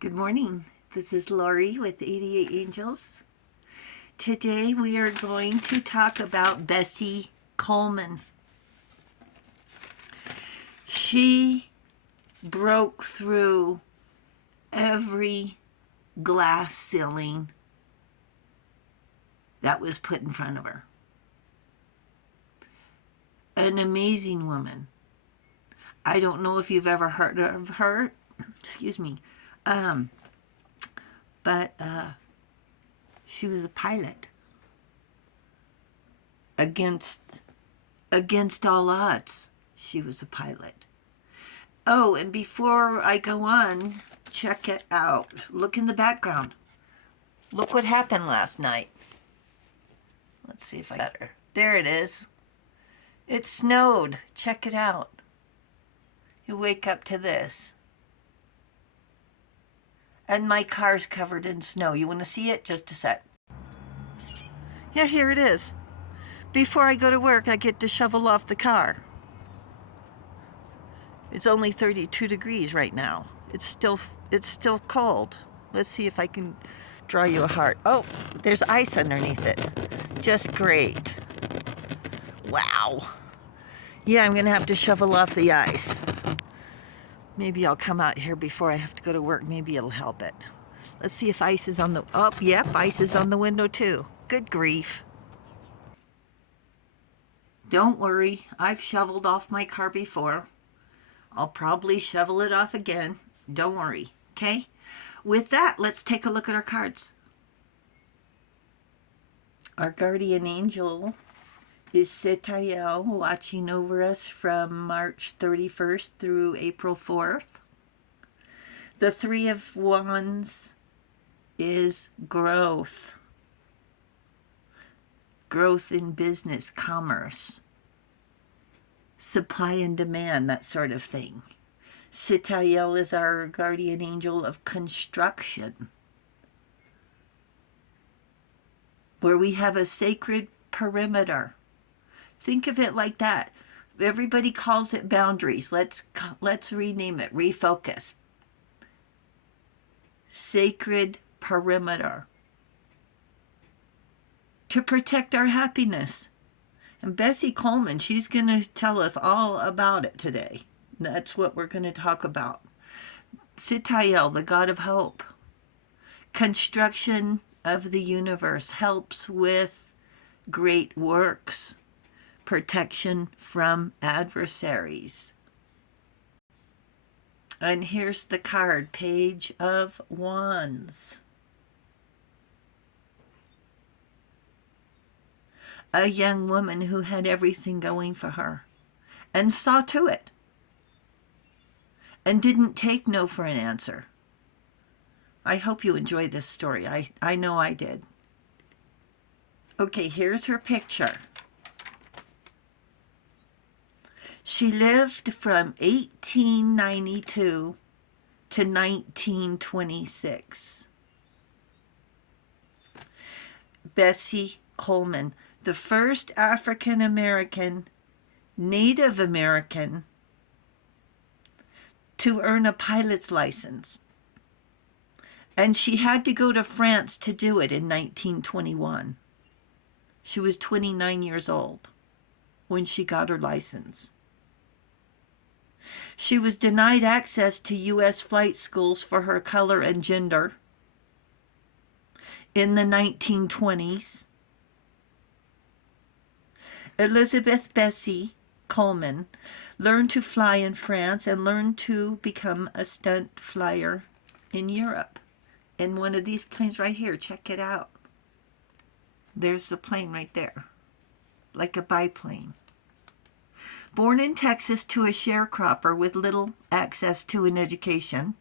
Good morning. This is Lori with 88 Angels. Today we are going to talk about Bessie Coleman. She broke through every glass ceiling that was put in front of her. An amazing woman. I don't know if you've ever heard of her. Excuse me. But she was a pilot against all odds. She was a pilot. Oh, and before I go on, check it out. Look in the background. Look what happened last night. Let's see if I got her. There it is. It snowed. Check it out. You wake up to this. And my car's covered in snow. You want to see it? Just a sec. Yeah, here it is. Before I go to work, I get to shovel off the car. It's only 32 degrees right now. It's still cold. Let's see if I can draw you a heart. Oh, there's ice underneath it. Just great. Wow. Yeah, I'm going to have to shovel off the ice. Maybe I'll come out here before I have to go to work. Maybe it'll help it. Let's see if ice is on the... Oh, yep, ice is on the window too. Good grief. Don't worry. I've shoveled off my car before. I'll probably shovel it off again. Don't worry, okay? With that, let's take a look at our cards. Our guardian angel is Setael, watching over us from March 31st through April 4th. The Three of Wands is growth. Growth in business, commerce, supply and demand, that sort of thing. Setael is our guardian angel of construction, where we have a sacred perimeter. Think of it like that. Everybody calls it boundaries. Let's rename it, refocus. Sacred perimeter. To protect our happiness. And Bessie Coleman, she's going to tell us all about it today. That's what we're going to talk about. Setael, the god of hope. Construction of the universe helps with great works. Protection from adversaries. And here's the card, Page of Wands. A young woman who had everything going for her and saw to it and didn't take no for an answer. I hope you enjoyed this story. I know I did. Okay, here's her picture. She lived from 1892 to 1926. Bessie Coleman, the first African American, Native American to earn a pilot's license. And she had to go to France to do it in 1921. She was 29 years old when she got her license. She was denied access to U.S. flight schools for her color and gender in the 1920s. Elizabeth Bessie Coleman learned to fly in France and learned to become a stunt flyer in Europe. In one of these planes right here, check it out. There's the plane right there, like a biplane. Born in Texas to a sharecropper with little access to an education,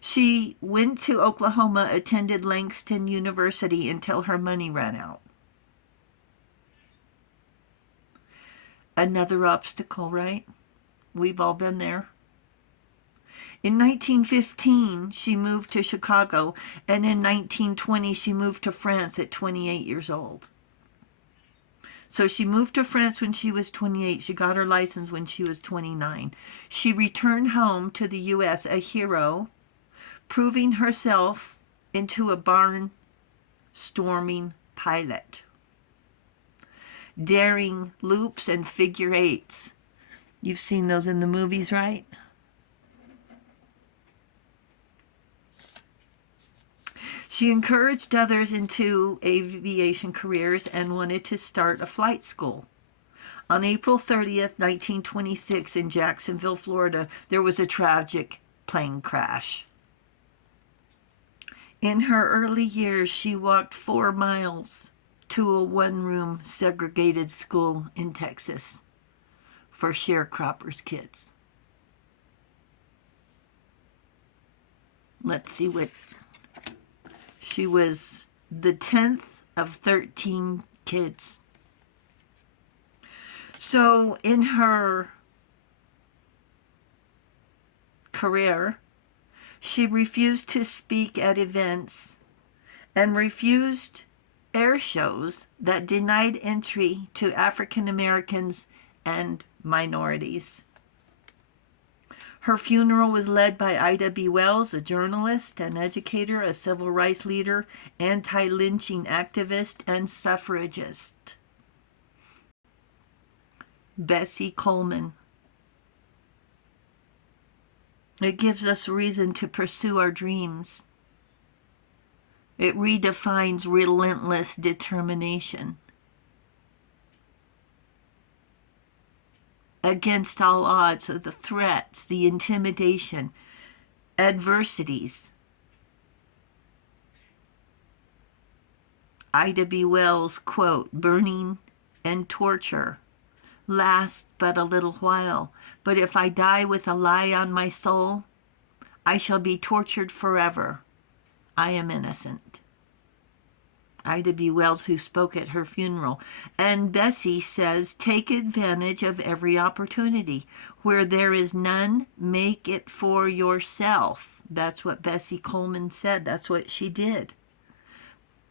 she went to Oklahoma, attended Langston University until her money ran out. Another obstacle, right? We've all been there. In 1915, she moved to Chicago, and in 1920, she moved to France at 28 years old. So she moved to France when she was 28. She got her license when she was 29. She returned home to the U.S. a hero proving herself into a barn-storming pilot, daring loops and figure eights. You've seen those in the movies, right? She encouraged others into aviation careers and wanted to start a flight school. On April 30th, 1926, in Jacksonville, Florida, there was a tragic plane crash. In her early years, she walked 4 miles to a one-room segregated school in Texas for sharecroppers' kids. Let's see what... She was the 10th of 13 kids. So in her career, she refused to speak at events and refused air shows that denied entry to African Americans and minorities. Her funeral was led by Ida B. Wells, a journalist, an educator, a civil rights leader, anti-lynching activist, and suffragist. Bessie Coleman. It gives us reason to pursue our dreams. It redefines relentless determination. Against all odds of the threats, the intimidation, adversities. Ida B. Wells, quote, "Burning and torture last but a little while, but if I die with a lie on my soul, I shall be tortured forever. I am innocent." Ida B. Wells, who spoke at her funeral. And Bessie says, take advantage of every opportunity. Where there is none, make it for yourself. That's what Bessie Coleman said. That's what she did.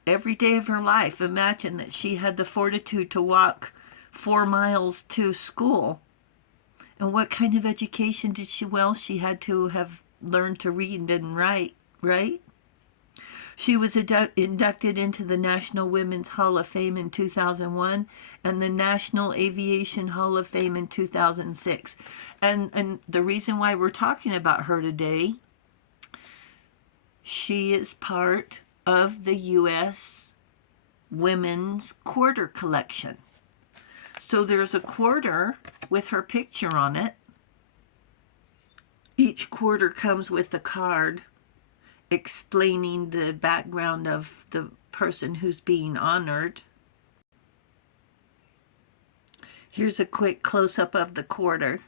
Every day of her life, imagine that she had the fortitude to walk 4 miles to school. And what kind of education did she? Well, she had to have learned to read and write, right? She was inducted into the National Women's Hall of Fame in 2001 and the National Aviation Hall of Fame in 2006. And the reason why we're talking about her today, she is part of the U.S. Women's Quarter Collection. So there's a quarter with her picture on it. Each quarter comes with a card explaining the background of the person who's being honored. Here's a quick close-up of the quarter.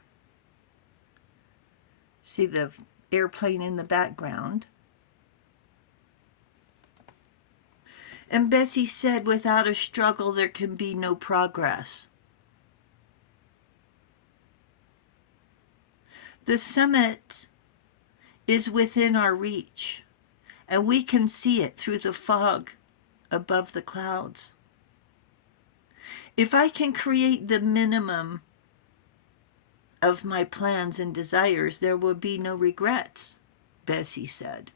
See the airplane in the background. And Bessie said, without a struggle, there can be no progress. The summit is within our reach, and we can see it through the fog above the clouds. If I can create the minimum of my plans and desires, there will be no regrets, Bessie said.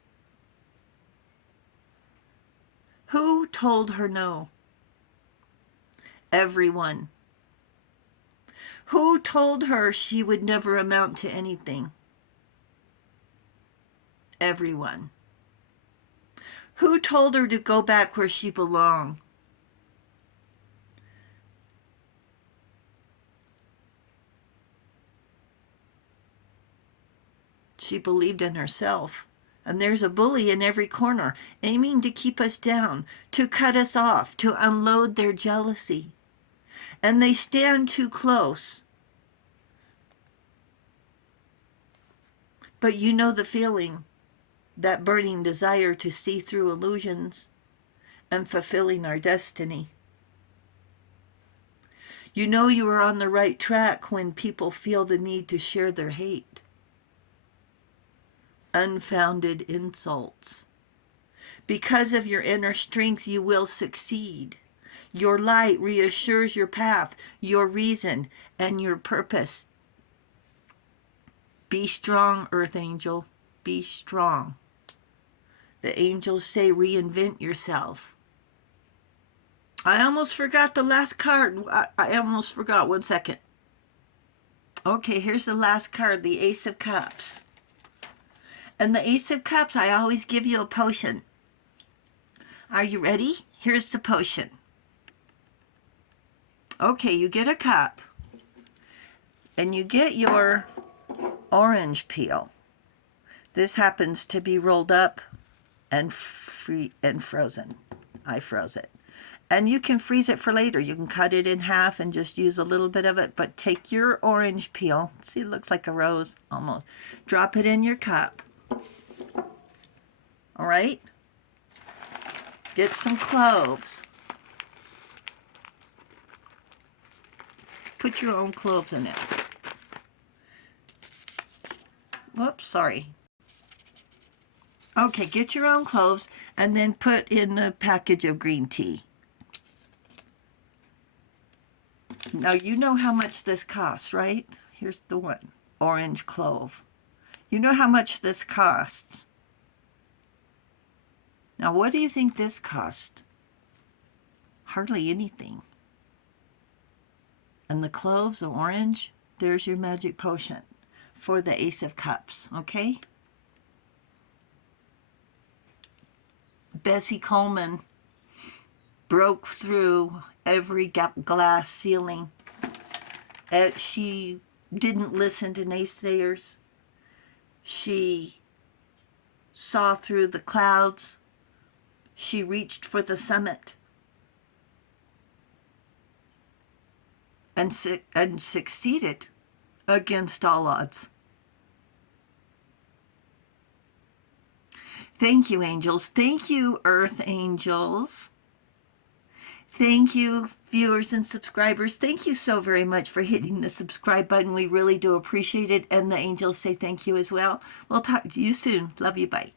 Who told her no? Everyone. Who told her she would never amount to anything? Everyone. Who told her to go back where she belonged? She believed in herself. And there's a bully in every corner, aiming to keep us down, to cut us off, to unload their jealousy. And they stand too close. But you know the feeling, that burning desire to see through illusions and fulfilling our destiny. You know you are on the right track when people feel the need to share their hate. Unfounded insults. Because of your inner strength, you will succeed. Your light reassures your path, your reason, and your purpose. Be strong, Earth Angel. Be strong. The angels say reinvent yourself. I almost forgot the last card. I almost forgot. 1 second. Okay, here's the last card, the Ace of Cups. And the Ace of Cups, I always give you a potion. Are you ready? Here's the potion. Okay, you get a cup. And you get your orange peel. This happens to be rolled up and frozen. I froze it. And you can freeze it for later. You can cut it in half and just use a little bit of it. But take your orange peel. See, it looks like a rose almost. Drop it in your cup. All right? Get some cloves. Put your own cloves in it. Whoops, sorry. Okay, get your own cloves and then put in a package of green tea. Now, you know how much this costs, right? Here's the one, orange clove. You know how much this costs. Now, what do you think this cost? Hardly anything. And the cloves, the orange, there's your magic potion for the Ace of Cups, okay? Bessie Coleman broke through every glass ceiling. She didn't listen to naysayers. She saw through the clouds. She reached for the summit and succeeded against all odds. Thank you, angels. Thank you, earth angels. Thank you, viewers and subscribers. Thank you so very much for hitting the subscribe button. We really do appreciate it. And the angels say thank you as well. We'll talk to you soon. Love you. Bye.